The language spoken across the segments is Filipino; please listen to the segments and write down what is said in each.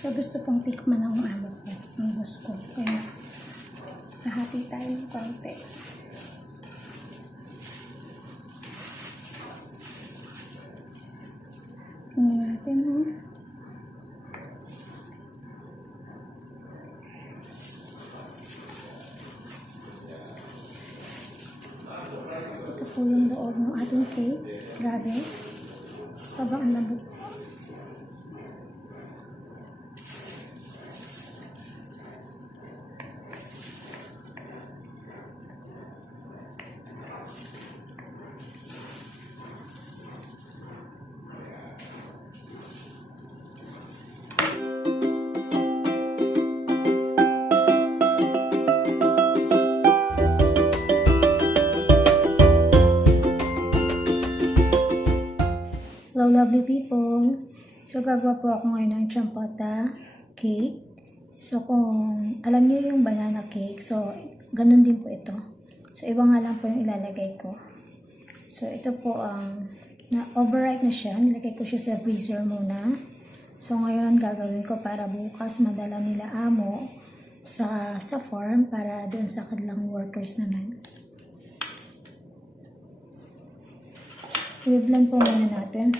So, gusto pong tikman ng ng boss ko. Kaya, nahati tayo ng konti. Tingnan natin, ha? So, ito po yung loob ng ating cake. Grabe. Sobrang ang lambot. Hello lovely people! So gagawa po ako ngayon ng champata cake. So kung alam niyo yung banana cake, so ganun din po ito. So iba nga lang po yung ilalagay ko. So ito po na overripe na siya. Nilagay ko siya sa freezer muna. So ngayon gagawin ko para bukas madala nila amo sa farm para doon sa kanilang workers naman. I-blend po muna natin.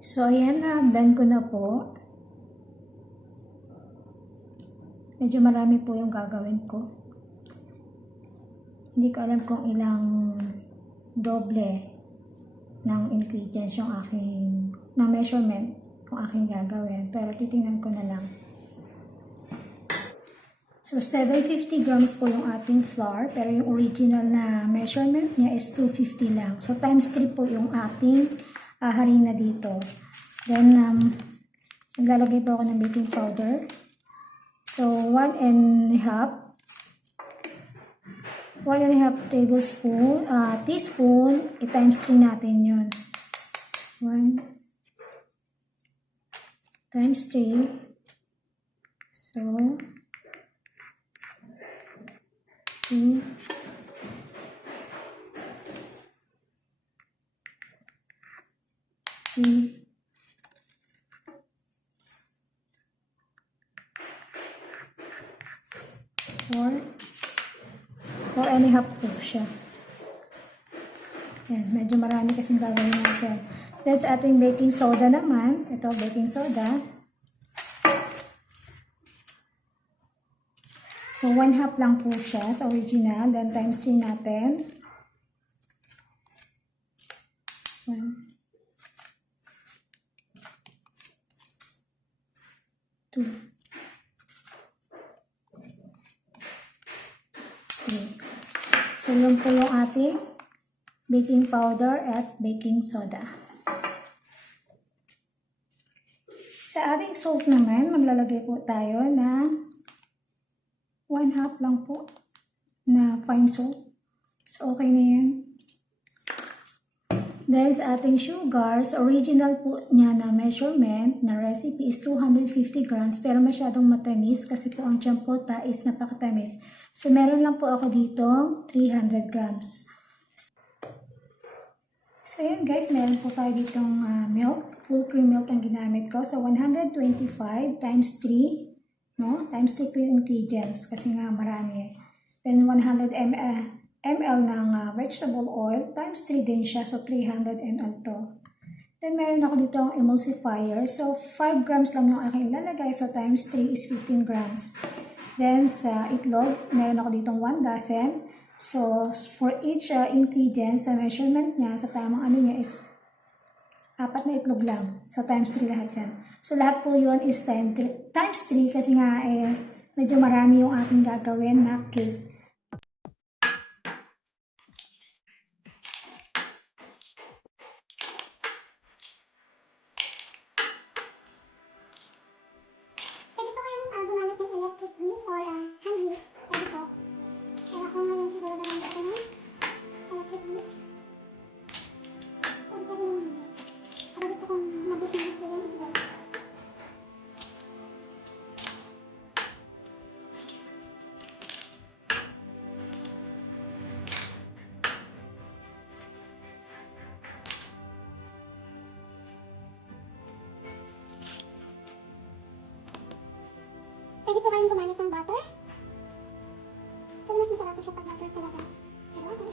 So, ayan na. Blend ko na po. Medyo marami po yung gagawin ko. Hindi ko alam kung ilang doble ng ingredients yung aking, na measurement kung aking gagawin. Pero titingnan ko na lang. So, 750 grams po yung ating flour, pero yung original na measurement niya is 250 lang. So, times 3 po yung ating harina dito. Then, naglalagay po ako ng baking powder. So, 1.5 tablespoon, teaspoon, i-times 3 natin yun. 1 times 3. So, 2, 3, 4, 4.5 po siya. Yan, medyo marami kasing gagawin natin. Then sa ating baking soda naman, ito baking soda. So, 1/2 lang po siya sa original. Then, times 3 natin. 1, 2, 3. So, yun po yung ating baking powder at baking soda. Sa ating salt naman, maglalagay po tayo ng 1/2 lang po na fine salt. So, okay na yan. Then, sa ating sugars, original po niya na measurement na recipe is 250 grams pero masyadong matamis kasi po ang champota is napakatamis. So, meron lang po ako dito 300 grams. So, yan guys, meron po tayo ditong milk. Full cream milk ang ginamit ko. So, 125 times 3. No? Times 3 po yung ingredients kasi nga marami. Then 100 ml ng vegetable oil times 3 din siya. So 300 ml to. Then meron ako dito ang emulsifier. So 5 grams lang yung aking ilalagay. So times 3 is 15 grams. Then sa itlog, meron ako dito 1 dozen. So for each ingredient sa measurement niya, sa tamang ano niya is 4 na itlog lang. So, times 3 lahat yan. So, lahat po yun is times 3 kasi nga medyo marami yung aking gagawin na cake. Pwede po kayong gumamit ng electric grease or hand grease. Pwede po. Pero ako ngayon siguro naman ito ng electric grease. Pwede rin naman. Pero gusto kong mabuting gusto rin ito. butter. Pero mas masarap siya pag butter talaga. Pero ano?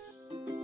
guys.